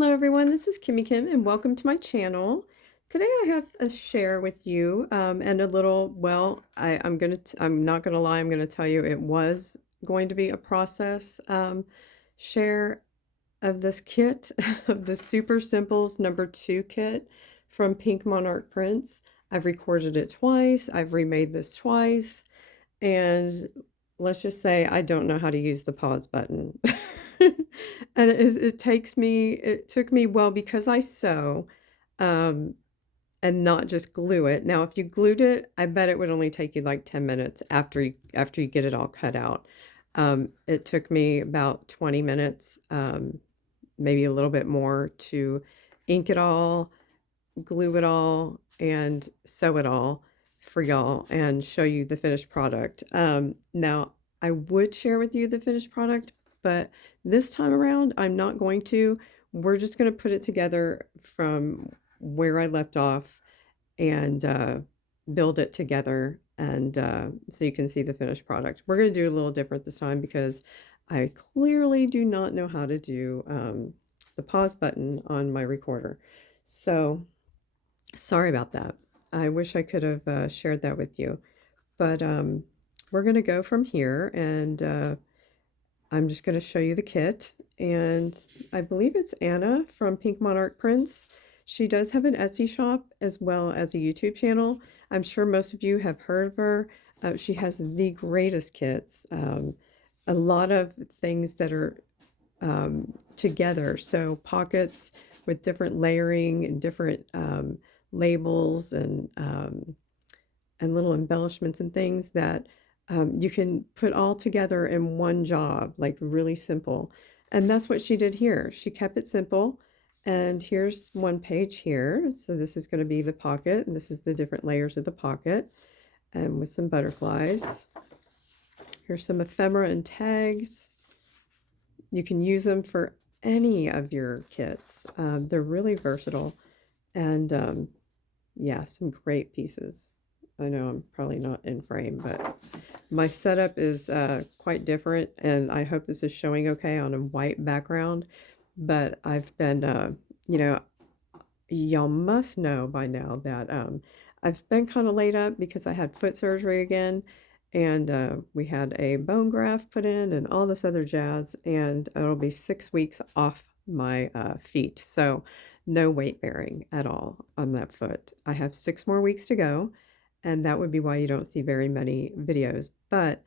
Hello everyone, this is Kimmy Kim and welcome to my channel. Today I have a share with you and a little, well, I'm not gonna lie, I'm gonna tell you it was going to be a process share of this kit, of the Super Simples #2 kit from Pink Monarch Prints. I've recorded it twice, I've remade this twice, and let's just say I don't know how to use the pause button. And it took me, well, because I sew, um, and not just glue it. Now, if you glued it, I bet it would only take you like 10 minutes after you get it all cut out. It took me about 20 minutes, maybe a little bit more to ink it all, glue it all, and sew it all for y'all and show you the finished product. Now, I would share with you the finished product, but this time around, I'm not going to. We're just going to put it together from where I left off and build it together. And so you can see the finished product. We're going to do a little different this time because I clearly do not know how to do the pause button on my recorder. So sorry about that. I wish I could have shared that with you. But we're going to go from here, and I'm just going to show you the kit. And I believe it's Anna from Pink Monarch Prints. She does have an Etsy shop as well as a YouTube channel. I'm sure most of you have heard of her. She has the greatest kits, a lot of things that are together. So pockets with different layering and different labels and little embellishments and things that you can put all together in one job, like really simple. And that's what she did here. She kept it simple. And here's one page here. So this is going to be the pocket, and this is the different layers of the pocket, and with some butterflies. Here's some ephemera and tags. You can use them for any of your kits. They're really versatile, and yeah, some great pieces. I know I'm probably not in frame, but my setup is quite different, and I hope this is showing okay on a white background. But I've been, you know, y'all must know by now that I've been kind of laid up because I had foot surgery again, and we had a bone graft put in and all this other jazz, and it'll be 6 weeks off my feet. So no weight bearing at all on that foot. I have 6 more weeks to go, and that would be why you don't see very many videos. But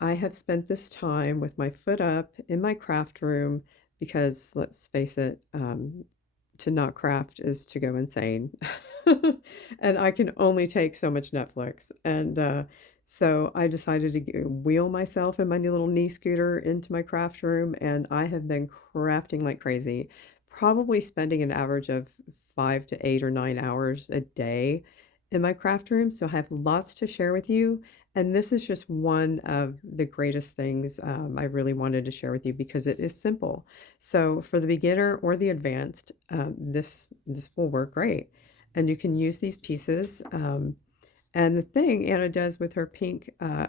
I have spent this time with my foot up in my craft room because let's face it, to not craft is to go insane. And I can only take so much Netflix. And so I decided to wheel myself in my new little knee scooter into my craft room, and I have been crafting like crazy, probably spending an average of 5 to 8 or 9 hours a day in my craft room. So I have lots to share with you. And this is just one of the greatest things I really wanted to share with you because it is simple. So for the beginner or the advanced, this will work great. And you can use these pieces. And the thing Anna does with her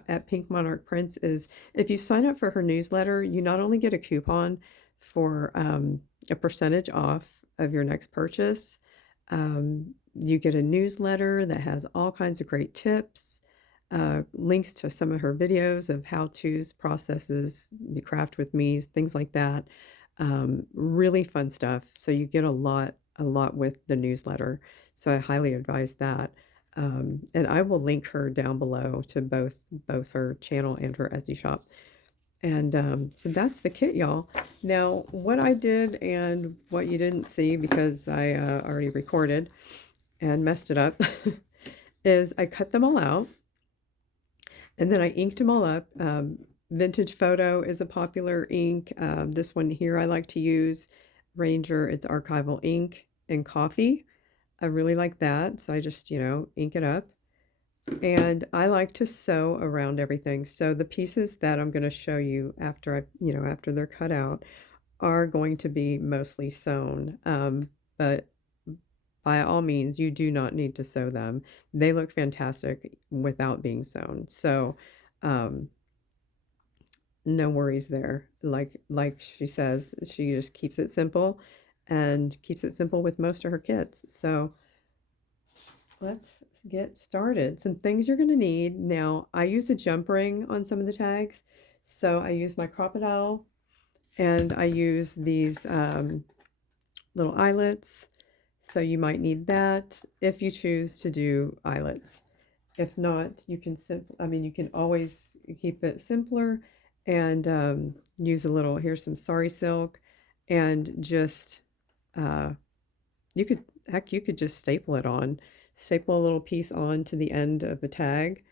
at Pink Monarch Prints is if you sign up for her newsletter, you not only get a coupon for a percentage off of your next purchase, you get a newsletter that has all kinds of great tips, links to some of her videos of how-tos, processes, the craft with me's, things like that. Really fun stuff. So you get a lot with the newsletter. So I highly advise that. And I will link her down below to both her channel and her Etsy shop. And so that's the kit, y'all. Now, what I did and what you didn't see because I already recorded and messed it up is I cut them all out, and then I inked them all up. Vintage Photo is a popular ink. This one here I like to use. Ranger, it's archival ink and coffee. I really like that, so I just, ink it up. And I like to sew around everything. So the pieces that I'm going to show you after they're cut out are going to be mostly sewn. But by all means, you do not need to sew them. They look fantastic without being sewn. So, no worries there. Like she says, she just keeps it simple. and keeps it simple with most of her kits. So let's get started. Some things you're going to need. Now, I use a jump ring on some of the tags. So I use my crocodile and I use these little eyelets. So you might need that if you choose to do eyelets. If not, you can you can always keep it simpler and use a little, here's some sari silk and just, uh, you could, heck, you could just staple it on, staple a little piece on to the end of the tag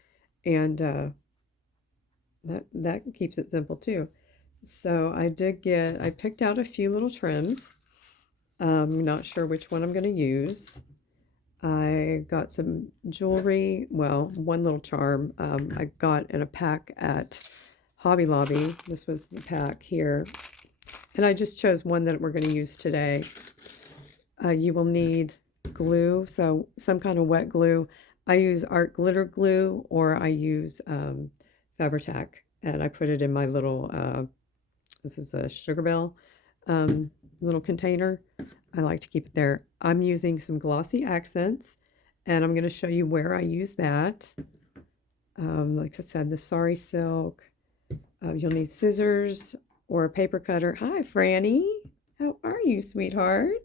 and that keeps it simple too. So I picked out a few little trims. I'm not sure which one I'm going to use. I got some jewelry, well, one little charm I got in a pack at Hobby Lobby. This was the pack here. And I just chose one that we're going to use today. You will need glue, so some kind of wet glue. I use art glitter glue or I use Fabri-Tac, and I put it in my little, this is a Sugar Bell little container. I like to keep it there. I'm using some glossy accents, and I'm going to show you where I use that. Like I said, the sari silk. You'll need scissors or a paper cutter. Hi, Franny. How are you, sweetheart?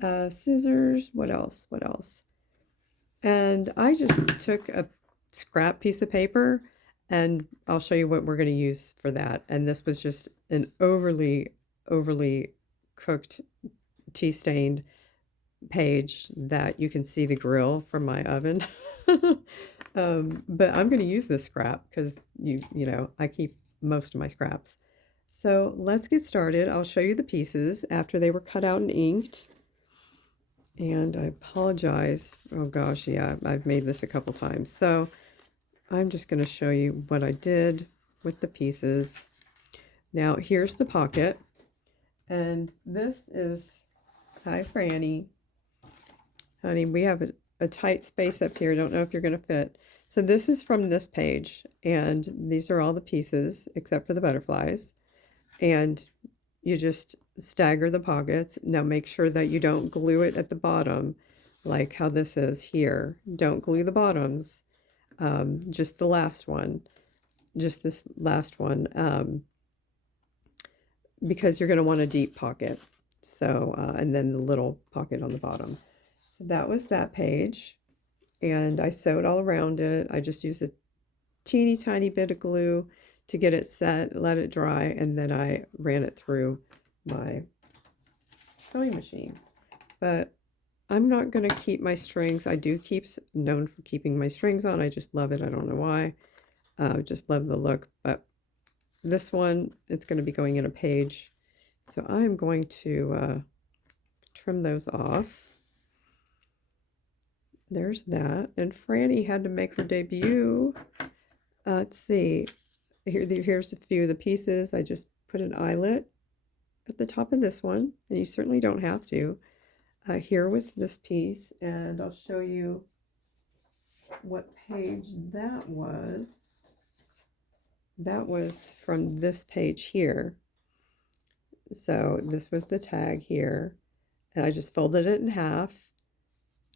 Scissors. What else? What else? And I just took a scrap piece of paper, and I'll show you what we're going to use for that. And this was just an overly cooked tea-stained page that you can see the grill from my oven. But I'm going to use this scrap because you know, I keep most of my scraps. So let's get started. I'll show you the pieces after they were cut out and inked. And I apologize. Oh gosh, yeah, I've made this a couple times. So I'm just going to show you what I did with the pieces. Now here's the pocket. And this is, hi Franny. Honey, we have a tight space up here. Don't know if you're going to fit. So this is from this page. And these are all the pieces except for the butterflies. And you just stagger the pockets. Now make sure that you don't glue it at the bottom like how this is here. Don't glue the bottoms. Just the last one. Just this last one. Because you're going to want a deep pocket. So, and then the little pocket on the bottom. So that was that page. And I sewed all around it. I just used a teeny tiny bit of glue to get it set, let it dry, and then I ran it through my sewing machine. But I'm not going to keep my strings. I do keep known for keeping my strings on. I just love it. I don't know why. Just love the look. But this one, it's going to be going in a page. So I'm going to trim those off. There's that. And Franny had to make her debut. Let's see. Here's a few of the pieces. I just put an eyelet at the top of this one, and you certainly don't have to. Here was this piece, and I'll show you what page that was. That was from this page here. So this was the tag here, and I just folded it in half,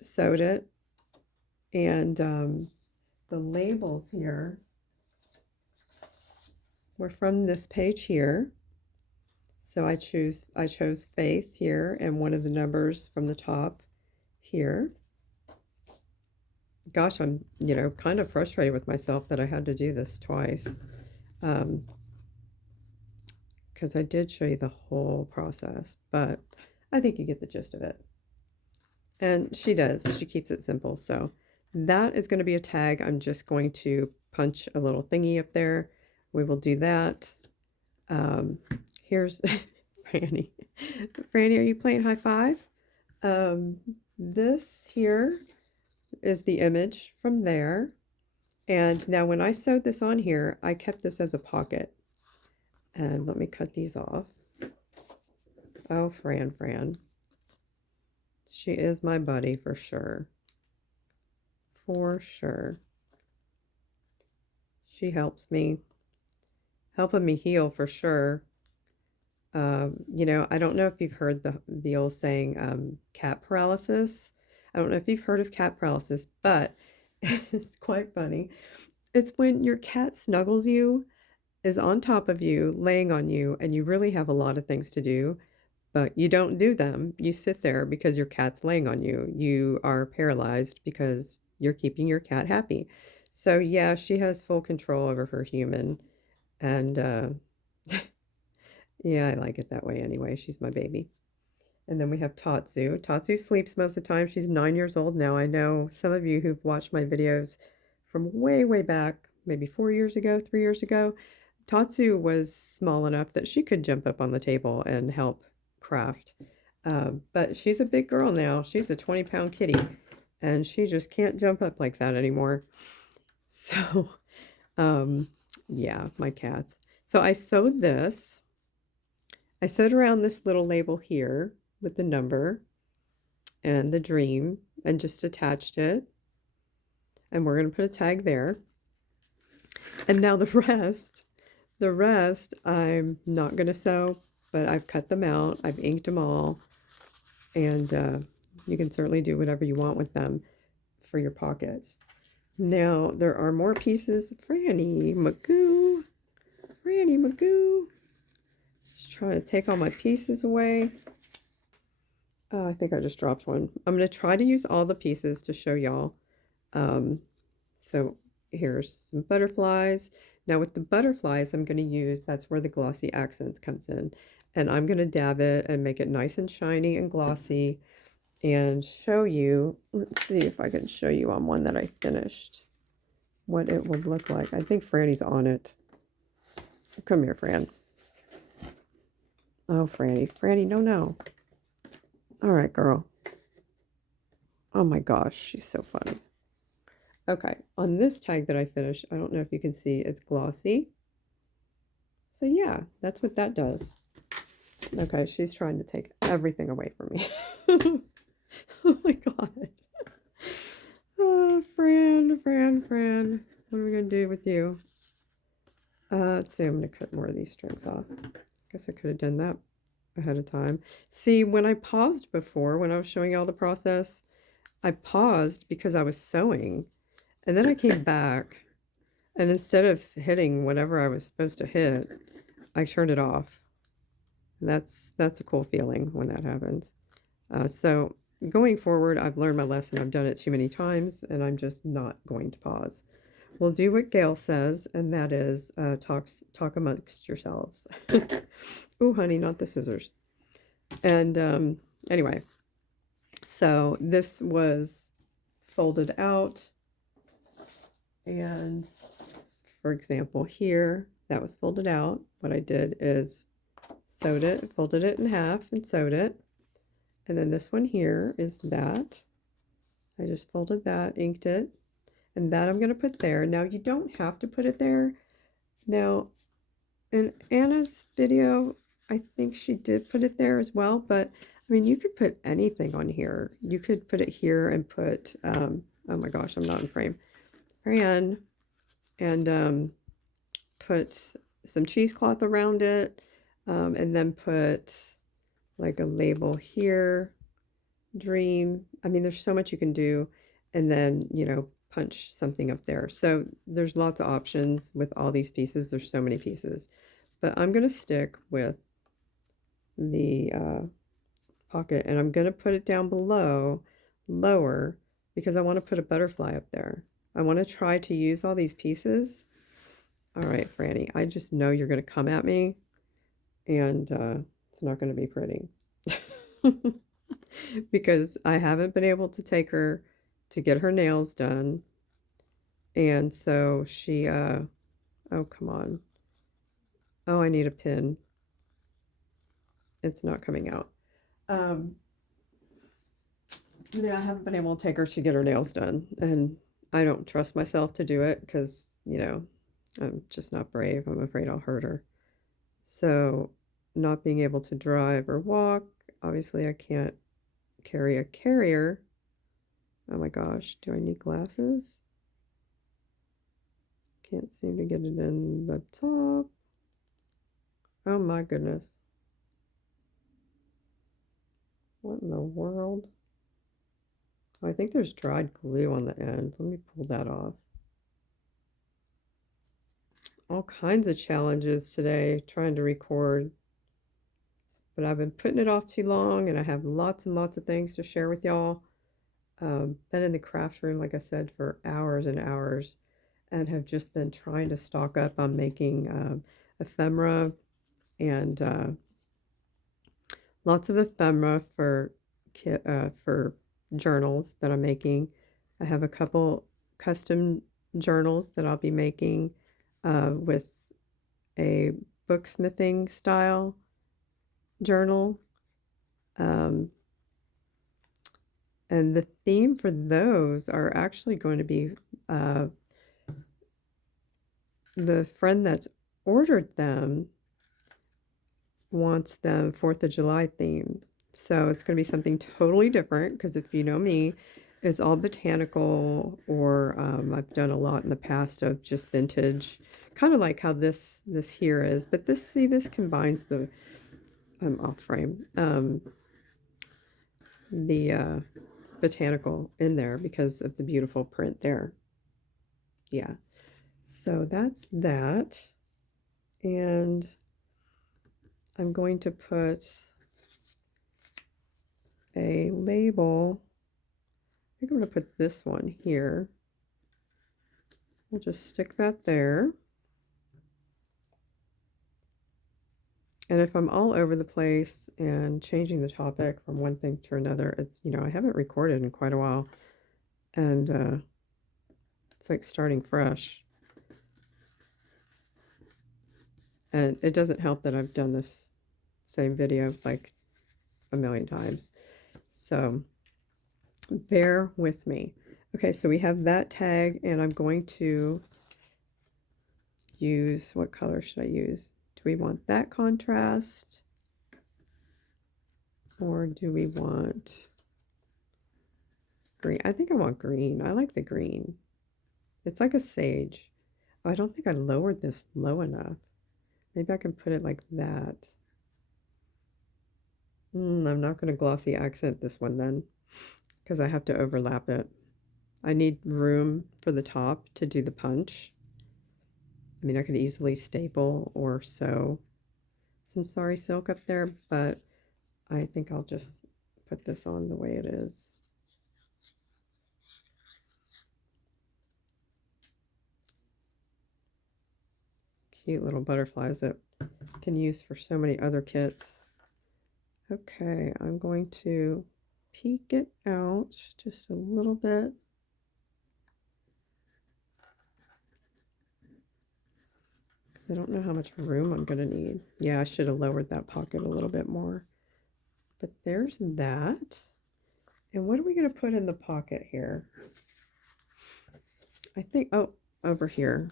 sewed it, and the labels here were from this page here. So I chose Faith here and one of the numbers from the top here. Gosh, I'm, you know, kind of frustrated with myself that I had to do this twice. Because I did show you the whole process, but I think you get the gist of it. And she does. She keeps it simple. So that is going to be a tag. I'm just going to punch a little thingy up there. We will do that. Here's Franny. Franny, are you playing high five? This here is the image from there. And now when I sewed this on here, I kept this as a pocket. And let me cut these off. Oh, Fran. She is my buddy for sure. For sure. She helps me. Helping me heal for sure. You know, I don't know if you've heard the old saying, cat paralysis. I don't know if you've heard of cat paralysis, but it's quite funny. It's when your cat snuggles you, is on top of you, laying on you, and you really have a lot of things to do, but you don't do them. You sit there because your cat's laying on you. You are paralyzed because you're keeping your cat happy. So yeah, she has full control over her human, and yeah, I like it that way anyway. She's my baby. And then we have Tatsu. Tatsu sleeps most of the time. She's 9 years old now. I know some of you who've watched my videos from way, way back, maybe 4 years ago, 3 years ago. Tatsu was small enough that she could jump up on the table and help craft. But she's a big girl now. She's a 20-pound kitty, and she just can't jump up like that anymore. So, um, yeah, my cats. So I sewed this. I sewed around this little label here with the number and the dream and just attached it. And we're going to put a tag there. And now the rest I'm not going to sew, but I've cut them out. I've inked them all. And you can certainly do whatever you want with them for your pockets. Now, there are more pieces. Franny Magoo. Franny Magoo. Just trying to take all my pieces away. Oh, I think I just dropped one. I'm going to try to use all the pieces to show y'all. So here's some butterflies. Now with the butterflies, I'm going to use, that's where the glossy accents comes in. And I'm going to dab it and make it nice and shiny and glossy and show you, let's see if I can show you on one that I finished, what it would look like. I think Franny's on it. Come here, Fran. Oh, Franny. Franny, no, no. All right, girl. Oh my gosh, she's so funny. Okay, on this tag that I finished, I don't know if you can see, it's glossy. So yeah, that's what that does. Okay, she's trying to take everything away from me. Oh my god. Oh, Fran. What are we going to do with you? Let's see, I'm going to cut more of these strings off. Guess I could have done that ahead of time. See, when I paused before, when I was showing you all the process, I paused because I was sewing. And then I came back, and instead of hitting whatever I was supposed to hit, I turned it off. And that's a cool feeling when that happens. So going forward, I've learned my lesson. I've done it too many times, and I'm just not going to pause. We'll do what Gail says, and that is talk amongst yourselves. Ooh, honey, not the scissors. And anyway, so this was folded out. And for example, here, that was folded out. What I did is sewed it, folded it in half and sewed it. And then this one here is that. I just folded that, inked it, and that I'm going to put there. Now, you don't have to put it there. Now, in Anna's video, I think she did put it there as well, but I mean, you could put anything on here. You could put it here and put, oh my gosh, I'm not in frame. Fran, and put some cheesecloth around it, and then put like a label here, dream. I mean, there's so much you can do, and then, you know, punch something up there. So there's lots of options with all these pieces. There's so many pieces, but I'm going to stick with the pocket, and I'm going to put it down below, lower, because I want to put a butterfly up there. I want to try to use all these pieces. All right, Franny, I just know you're going to come at me, and it's not going to be pretty. Because I haven't been able to take her to get her nails done. And so she, oh, come on. Oh, I need a pin. It's not coming out. Yeah, I haven't been able to take her to get her nails done. And I don't trust myself to do it because, you know, I'm just not brave. I'm afraid I'll hurt her. So not being able to drive or walk, obviously I can't carry a carrier. Oh my gosh, do I need glasses? Can't seem to get it in the top. Oh my goodness. What in the world? Oh, I think there's dried glue on the end. Let me pull that off. All kinds of challenges today trying to record, but I've been putting it off too long and I have lots and lots of things to share with y'all. Been in the craft room, like I said, for hours and hours and have just been trying to stock up on making ephemera and lots of ephemera for journals that I'm making. I have a couple custom journals that I'll be making with a booksmithing style journal. And the theme for those are actually going to be the friend that's ordered them wants them 4th of July themed. So it's going to be something totally different because if you know me, it's all botanical or I've done a lot in the past of just vintage, kind of like how this here is. But this combines the off frame the botanical in there because of the beautiful print there. Yeah. So that's that. And I'm going to put a label. I think I'm going to put this one here. We'll just stick that there. And if I'm all over the place and changing the topic from one thing to another, it's, I haven't recorded in quite a while. And it's like starting fresh. And it doesn't help that I've done this same video like a million times. So bear with me. Okay, so we have that tag and I'm going to use, what color should I use? Do we want that contrast? Or do we want green? I think I want green. I like the green. It's like a sage. Oh, I don't think I lowered this low enough. Maybe I can put it like that. I'm not going to glossy accent this one then, because I have to overlap it. I need room for the top to do the punch. I mean, I could easily staple or sew some sari silk up there, but I think I'll just put this on the way it is. Cute little butterflies that I can use for so many other kits. Okay, I'm going to peek it out just a little bit. Because I don't know how much room I'm going to need. Yeah, I should have lowered that pocket a little bit more. But there's that. And what are we going to put in the pocket here? I think, oh, over here.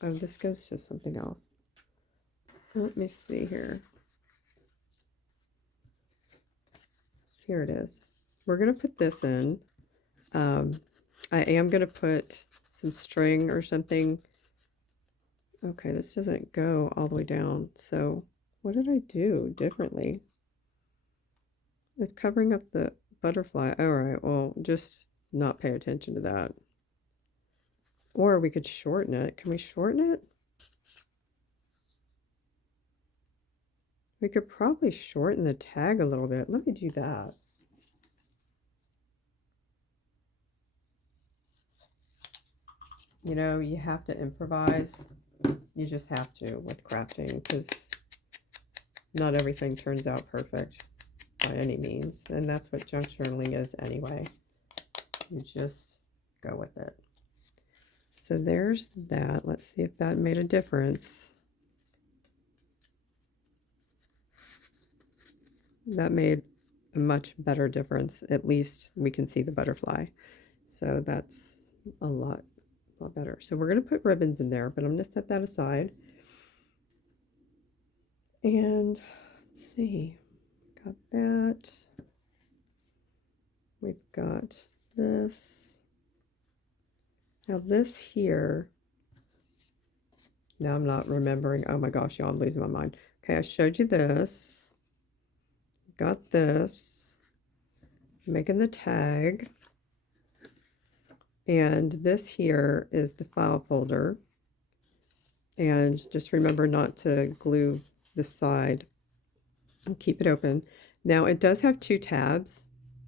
Oh, this goes to something else. Let me see here. Here it is. We're going to put this in. I am going to put some string or something. Okay, this doesn't go all the way down. So what did I do differently? It's covering up the butterfly. All right, well, just not pay attention to that. Or we could shorten it. Can we shorten it? We could probably shorten the tag a little bit. Let me do that. You know, you have to improvise. You just have to with crafting because not everything turns out perfect by any means. And that's what junk journaling is anyway. You just go with it. So there's that. Let's see if that made a difference. That made a much better difference. At least we can see the butterfly. So that's a lot better. So we're going to put ribbons in there, but I'm going to set that aside. And let's see. Got that. We've got this. Now this here, now I'm not remembering. Oh my gosh, y'all, I'm losing my mind. Okay, I showed you this. got this, making the tag, and this here is the file folder, and just remember not to glue the side and keep it open. Now it does have 2 tabs,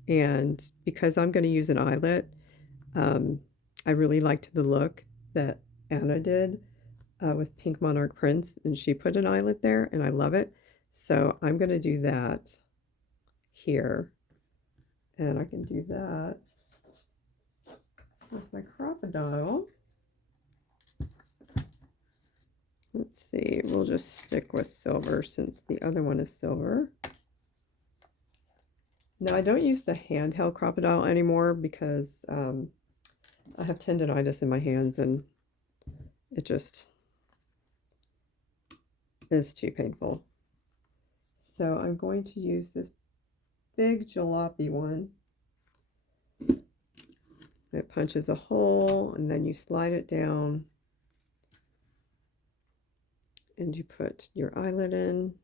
and because I'm going to use an eyelet, I really liked the look that Anna did with Pink Monarch Prints, and she put an eyelet there, and I love it. So I'm going to do that here, and I can do that with my crocodile. Let's see, we'll just stick with silver since the other one is silver. Now I don't use the handheld crocodile anymore because I have tendonitis in my hands and it just is too painful. So I'm going to use this big jalopy one. It punches a hole and then you slide it down and you put your eyelet in.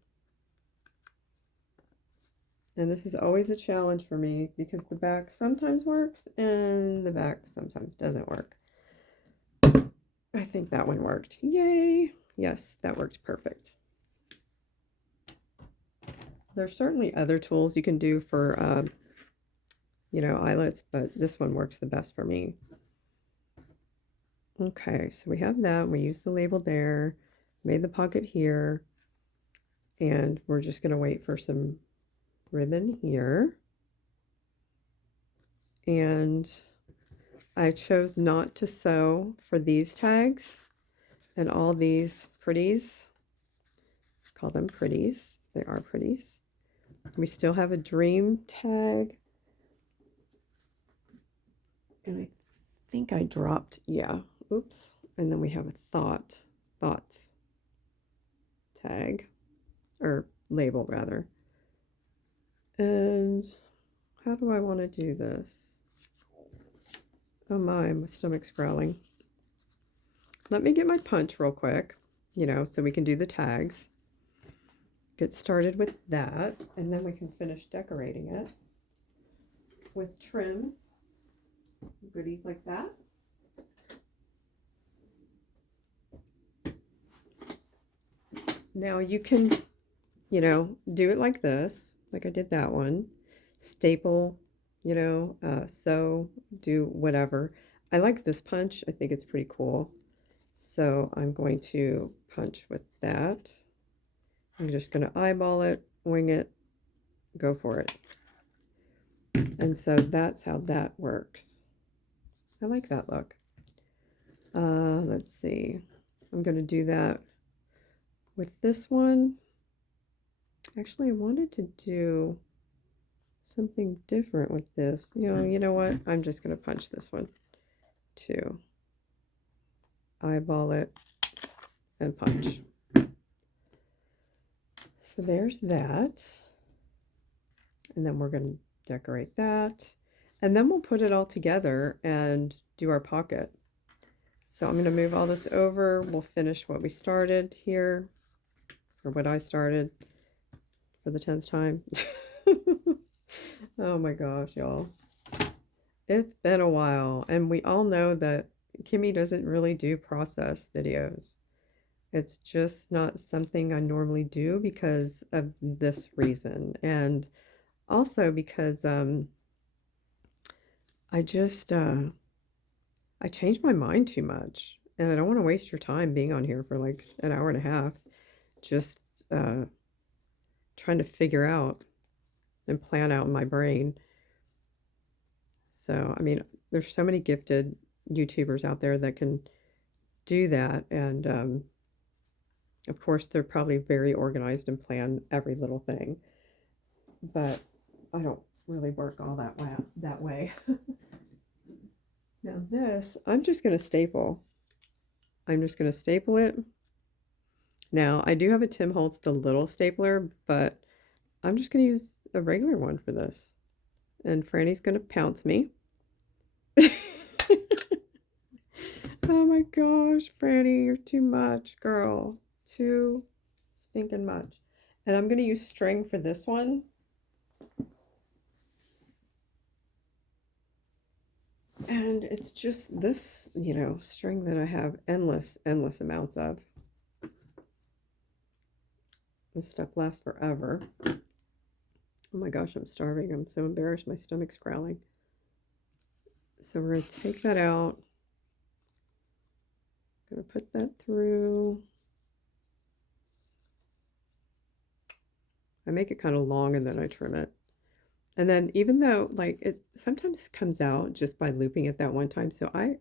And this is always a challenge for me because the back sometimes works and the back sometimes doesn't work. I think that one worked. Yay! Yes, that worked perfect. There's certainly other tools you can do for, you know, eyelets, but this one works the best for me. Okay, so we have that. We use the label there, made the pocket here, and we're just going to wait for some ribbon here. And I chose not to sew for these tags and all these pretties. Call them pretties. They are pretties. We still have a dream tag. And I think I dropped, yeah, oops. And then we have a thoughts tag, or label rather. And how do I want to do this? Oh my stomach's growling. Let me get my punch real quick, you know, so we can do the tags. Get started with that, and then we can finish decorating it with trims, goodies like that. Now you can, you know, do it like this, like I did that one. Staple, you know, sew, do whatever. I like this punch. I think it's pretty cool. So I'm going to punch with that. I'm just going to eyeball it, wing it, go for it. And so that's how that works. I like that look. Let's see. I'm going to do that with this one. Actually, I wanted to do something different with this. You know what? I'm just going to punch this one too. Eyeball it and punch. So there's that. And then we're going to decorate that. And then we'll put it all together and do our pocket. So I'm going to move all this over. We'll finish what we started here, or what I started for the 10th time. Oh my gosh, y'all. It's been a while. And we all know that Kimmy doesn't really do process videos. It's just not something I normally do because of this reason. And also because I changed my mind too much. And I don't want to waste your time being on here for like an hour and a half. Just trying to figure out and plan out in my brain. So, I mean, there's so many gifted YouTubers out there that can do that. And of course, they're probably very organized and plan every little thing. But I don't really work all that way. Now this, I'm just going to staple. I'm just going to staple it. Now, I do have a Tim Holtz, the little stapler, but I'm just going to use a regular one for this. And Franny's going to pounce me. Oh my gosh, Franny, you're too much, girl. Too stinking much. And I'm going to use string for this one. And it's just this, you know, string that I have endless amounts of. This stuff lasts forever. Oh my gosh, I'm starving. I'm so embarrassed. My stomach's growling. So we're going to take that out. Going to put that through. I make it kind of long and then I trim it. And then even though like it sometimes comes out just by looping it that one time, so I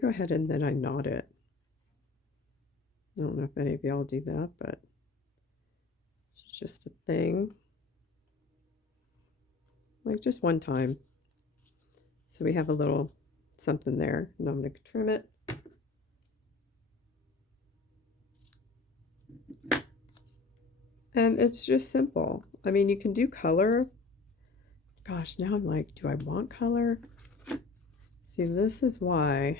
go ahead and then I knot it. I don't know if any of y'all do that, but it's just a thing. Like just one time. So we have a little something there. And I'm going to trim it. And it's just simple. I mean, you can do color. Gosh, now I'm like, do I want color? See, this is why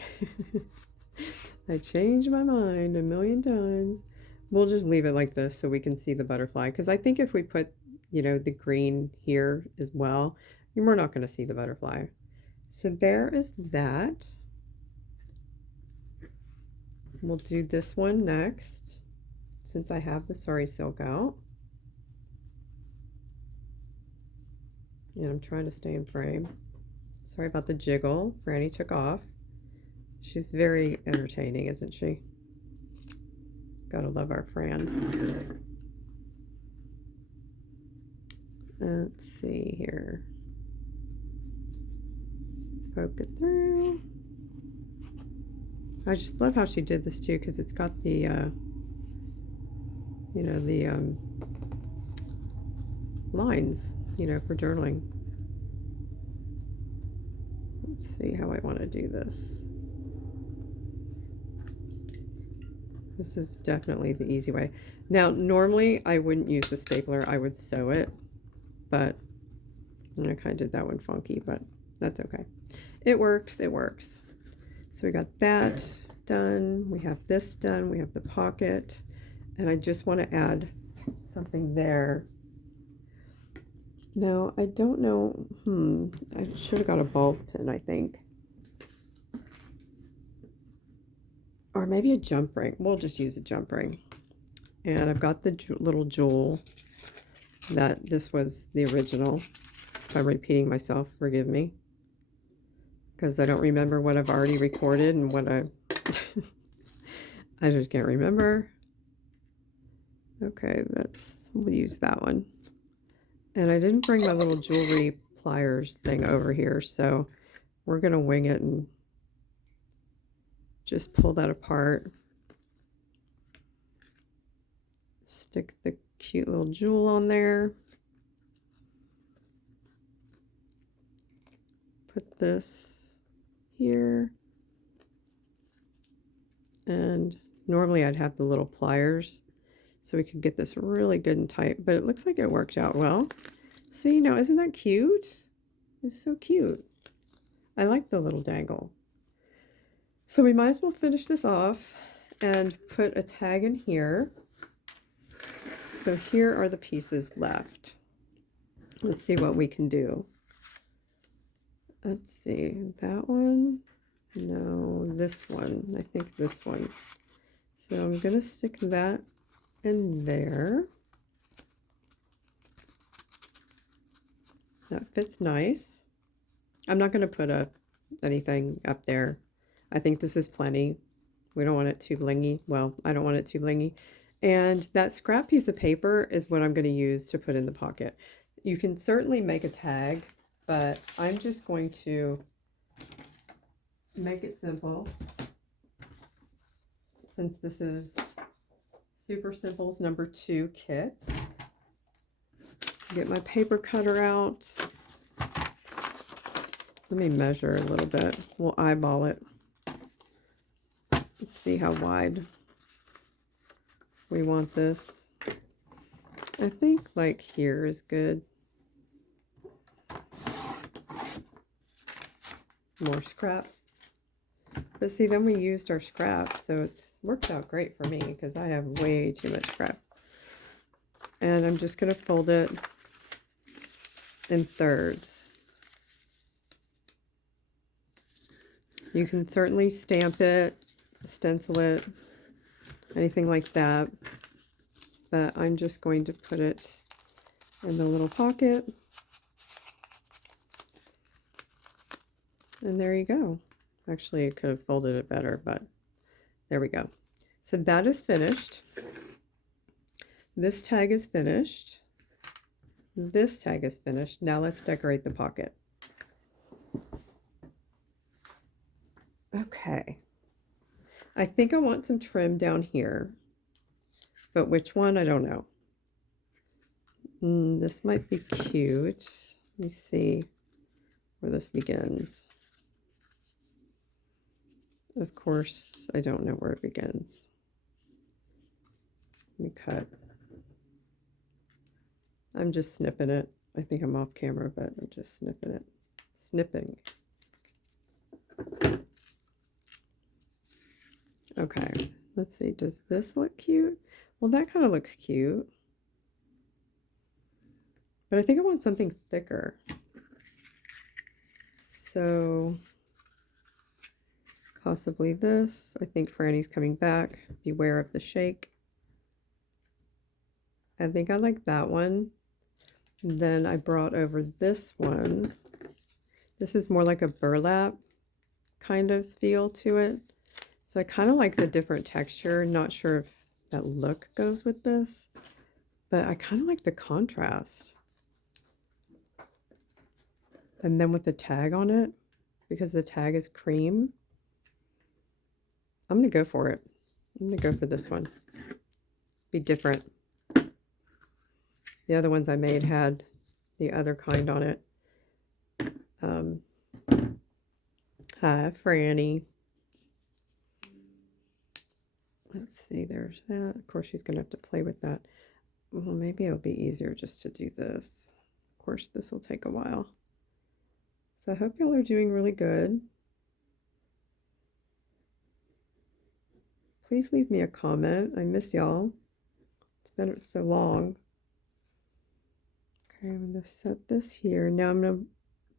I changed my mind a million times. We'll just leave it like this so we can see the butterfly. Because I think if we put, you know, the green here as well, we're not going to see the butterfly. So there is that. We'll do this one next, since I have the sari silk out. And I'm trying to stay in frame. Sorry about the jiggle. Franny took off. She's very entertaining, isn't she? Gotta love our Fran. Let's see here. Poke it through. I just love how she did this too, because it's got the, you know, the lines, you know, for journaling. Let's see how I want to do this. This is definitely the easy way. Now, normally I wouldn't use the stapler. I would sew it, but I kind of did that one funky, but that's okay. It works. It works. So we got that done. We have this done. We have the pocket. And I just want to add something there. Now, I don't know. I should have got a ball pin, I think. Or maybe a jump ring. We'll just use a jump ring. And I've got the little jewel that this was the original. If I'm repeating myself, forgive me. Because I don't remember what I've already recorded and what I I just can't remember. Okay, we'll use that one. And I didn't bring my little jewelry pliers thing over here, so we're gonna wing it and just pull that apart. Stick the cute little jewel on there. Put this here. And normally I'd have the little pliers so we could get this really good and tight, but it looks like it worked out well. See, now isn't that cute? It's so cute. I like the little dangle. So we might as well finish this off and put a tag in here. So here are the pieces left. Let's see what we can do. Let's see, that one. No, this one. I think this one. So I'm going to stick that in there. That fits nice. I'm not going to put anything up there. I think this is plenty. We don't want it too blingy. Well, I don't want it too blingy. And that scrap piece of paper is what I'm going to use to put in the pocket. You can certainly make a tag, but I'm just going to make it simple, since this is Super Simple's #2 kit. Get my paper cutter out. Let me measure a little bit. We'll eyeball it. Let's see how wide we want this. I think like here is good. More scrap. But see, then we used our scrap, so it's worked out great for me because I have way too much scrap. And I'm just going to fold it in thirds. You can certainly stamp it, stencil it, anything like that. But I'm just going to put it in the little pocket. And there you go. Actually, I could have folded it better, but there we go. So that is finished. This tag is finished. This tag is finished. Now let's decorate the pocket. Okay. I think I want some trim down here, but which one, I don't know. This might be cute. Let me see where this begins. Of course, I don't know where it begins. Let me cut. I'm just snipping it. I think I'm off camera, but I'm just snipping it. Snipping. Okay, let's see. Does this look cute? Well, that kind of looks cute. But I think I want something thicker. So possibly this. I think Franny's coming back. Beware of the shake. I think I like that one. Then I brought over this one. This is more like a burlap kind of feel to it. So I kind of like the different texture. Not sure if that look goes with this, but I kind of like the contrast. And then with the tag on it, because the tag is cream, I'm going to go for it. I'm going to go for this one. Be different. The other ones I made had the other kind on it. Hi, Franny. Let's see, there's that. Of course, she's going to have to play with that. Well, maybe it'll be easier just to do this. Of course, this will take a while. So I hope y'all are doing really good. Please leave me a comment. I miss y'all. It's been so long. Okay, I'm going to set this here. Now I'm going to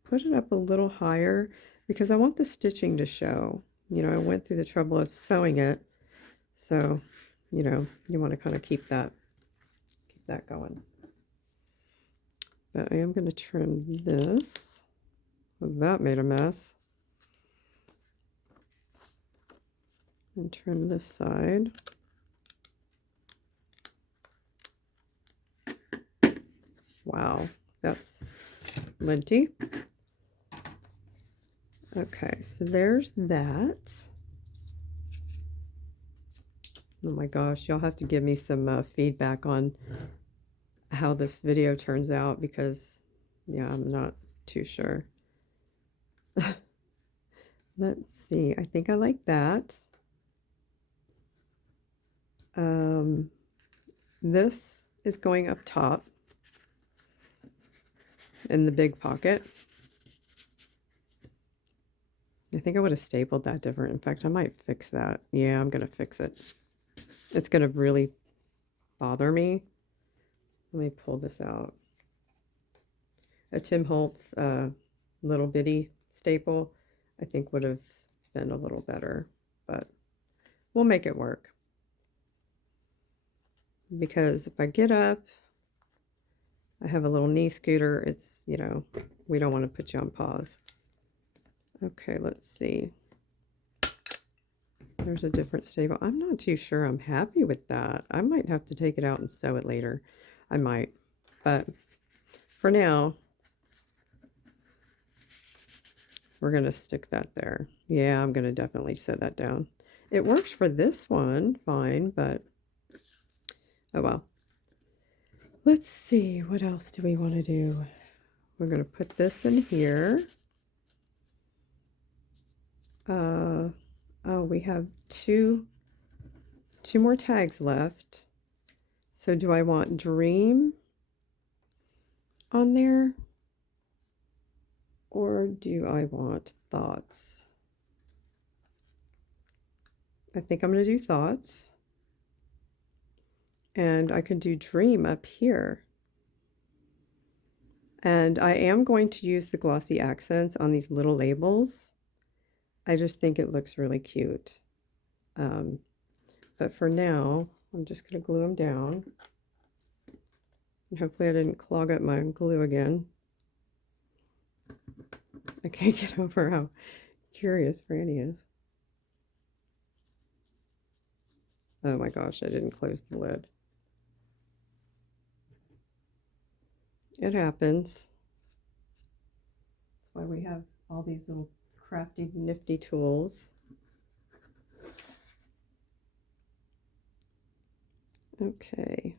put it up a little higher because I want the stitching to show. You know, I went through the trouble of sewing it. So, you know, you want to kind of keep that going. But I am going to trim this. Well, that made a mess. And trim this side. Wow, that's linty. Okay, so there's that. Oh my gosh, y'all have to give me some feedback on how this video turns out because, yeah, I'm not too sure. Let's see, I think I like that. This is going up top in the big pocket. I think I would have stapled that different. In fact, I might fix that. Yeah, I'm going to fix it. It's going to really bother me. Let me pull this out. A Tim Holtz little bitty staple, I think would have been a little better, but we'll make it work. Because if I get up, I have a little knee scooter. It's, you know, we don't want to put you on pause. Okay, let's see. There's a different staple. I'm not too sure I'm happy with that. I might have to take it out and sew it later. I might. But for now, we're going to stick that there. Yeah, I'm going to definitely set that down. It works for this one fine, but oh well. Let's see, what else do we want to do? We're going to put this in here. Oh, we have two more tags left. So do I want Dream on there? Or do I want Thoughts? I think I'm going to do Thoughts. And I could do Dream up here. And I am going to use the glossy accents on these little labels. I just think it looks really cute. But for now, I'm just going to glue them down. And hopefully I didn't clog up my glue again. I can't get over how curious Franny is. Oh my gosh, I didn't close the lid. It happens. That's why we have all these little crafty, nifty tools. Okay.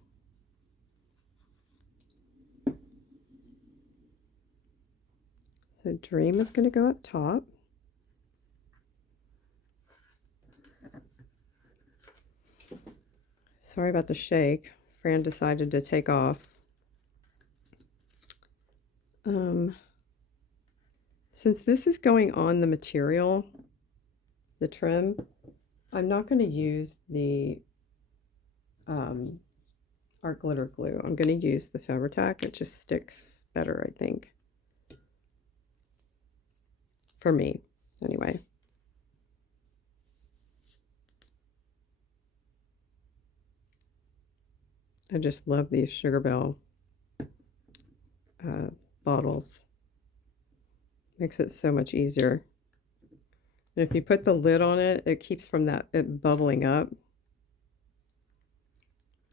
So Dream is going to go up top. Sorry about the shake. Fran decided to take off. Since this is going on the material, the trim, I'm not going to use the art glitter glue. I'm going to use the Fabri-Tac. It just sticks better, I think. For me, anyway. I just love these Sugar Bell bottles. Makes it so much easier. And if you put the lid on it, it keeps from it bubbling up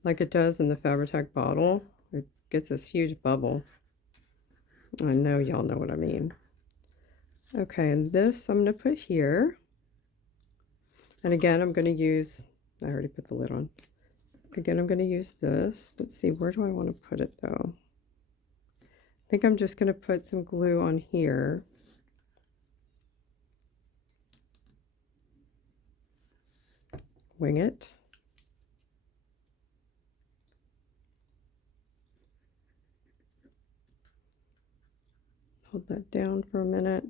like it does in the Fabri-Tac bottle. It gets this huge bubble. I know y'all know what I mean. Okay, and this I'm going to put here. And again, I'm going to use, I already put the lid on. Again, I'm going to use this. Let's see, where do I want to put it though? I think I'm just going to put some glue on here. Wing it. Hold that down for a minute.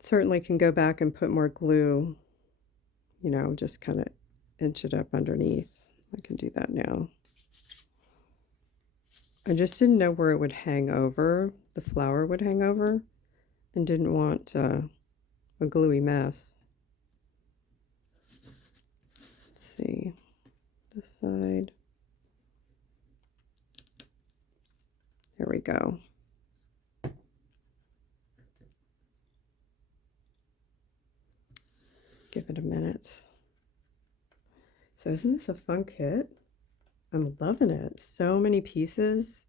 Certainly can go back and put more glue, you know, just kind of inch it up underneath. I can do that now. I just didn't know where it would hang over, the flower would hang over, and didn't want a gluey mess. Let's see, this side. There we go. Give it a minute. So isn't this a fun kit? I'm loving it. So many pieces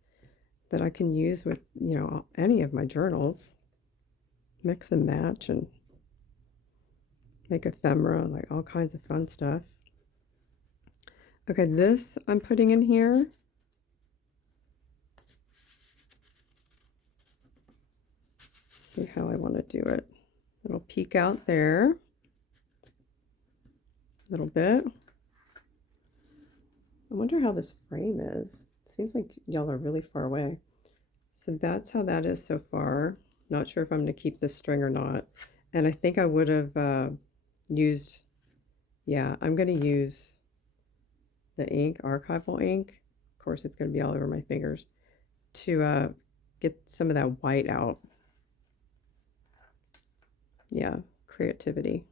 that I can use with, you know, any of my journals. Mix and match and make ephemera, like all kinds of fun stuff. Okay, this I'm putting in here. See how I want to do it. It'll peek out there a little bit. I wonder how this frame is. It seems like y'all are really far away. So that's how that is so far. Not sure if I'm going to keep this string or not. And I think I would have used, yeah, I'm going to use the ink, archival ink. Of course, it's going to be all over my fingers to get some of that white out. Yeah, creativity,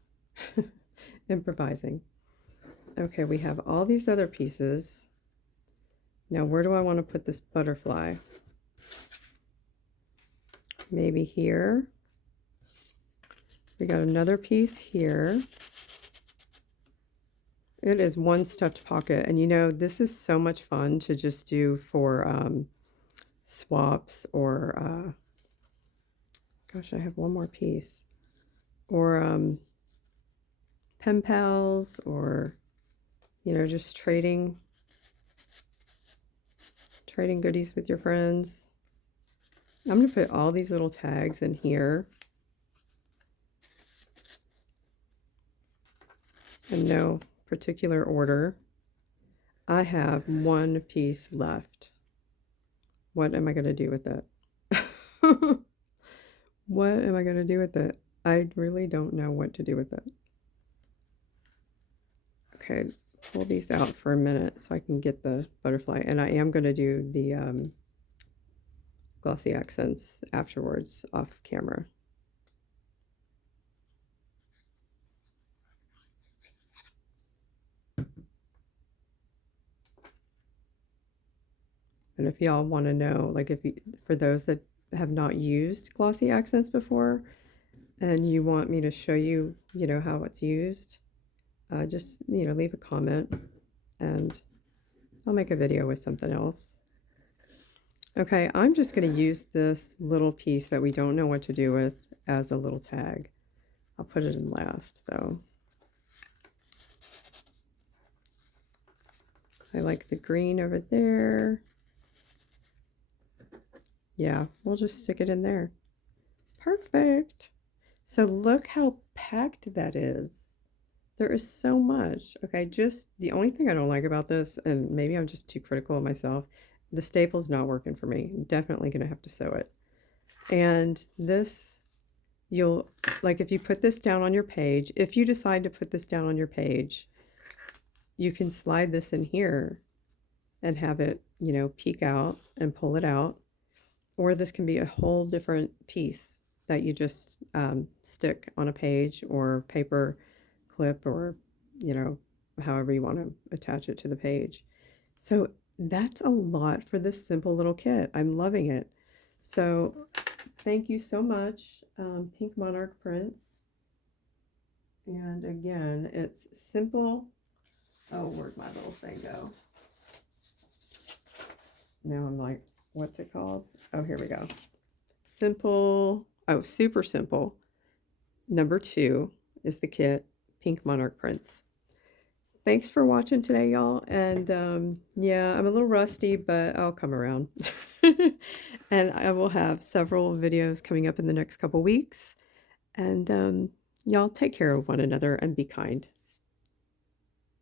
improvising. Okay, we have all these other pieces. Now, where do I want to put this butterfly? Maybe here. We got another piece here. It is one stuffed pocket, and you know, this is so much fun to just do for swaps or, gosh, I have one more piece. Or pen pals, or, you know, just trading goodies with your friends. I'm going to put all these little tags in here. In no particular order. I have one piece left. What am I going to do with it? What am I going to do with it? I really don't know what to do with it. Okay, pull these out for a minute so I can get the butterfly. And I am going to do the glossy accents afterwards off camera. And if y'all want to know, like if you, for those that have not used glossy accents before and you want me to show you, you know, how it's used, just, you know, leave a comment and I'll make a video with something else. Okay, I'm just going to use this little piece that we don't know what to do with as a little tag. I'll put it in last though. I like the green over there. Yeah, we'll just stick it in there. Perfect. So look how packed that is. There is so much. Okay, just the only thing I don't like about this, and maybe I'm just too critical of myself, the staple's not working for me. I'm definitely gonna have to sew it. And this, you'll, like if you put this down on your page, if you decide to put this down on your page, you can slide this in here and have it, you know, peek out and pull it out. Or this can be a whole different piece that you just stick on a page or paper clip or, you know, however you want to attach it to the page. So that's a lot for this simple little kit. I'm loving it. So thank you so much, Pink Monarch Prints. And again, it's simple. Oh, where'd my little thing go? Now I'm like, what's it called? Oh, here we go. Simple. Oh, super simple. Number 2 is the kit, Pink Monarch Prints. Thanks for watching today, y'all. And yeah, I'm a little rusty, but I'll come around. And I will have several videos coming up in the next couple weeks. And y'all take care of one another and be kind.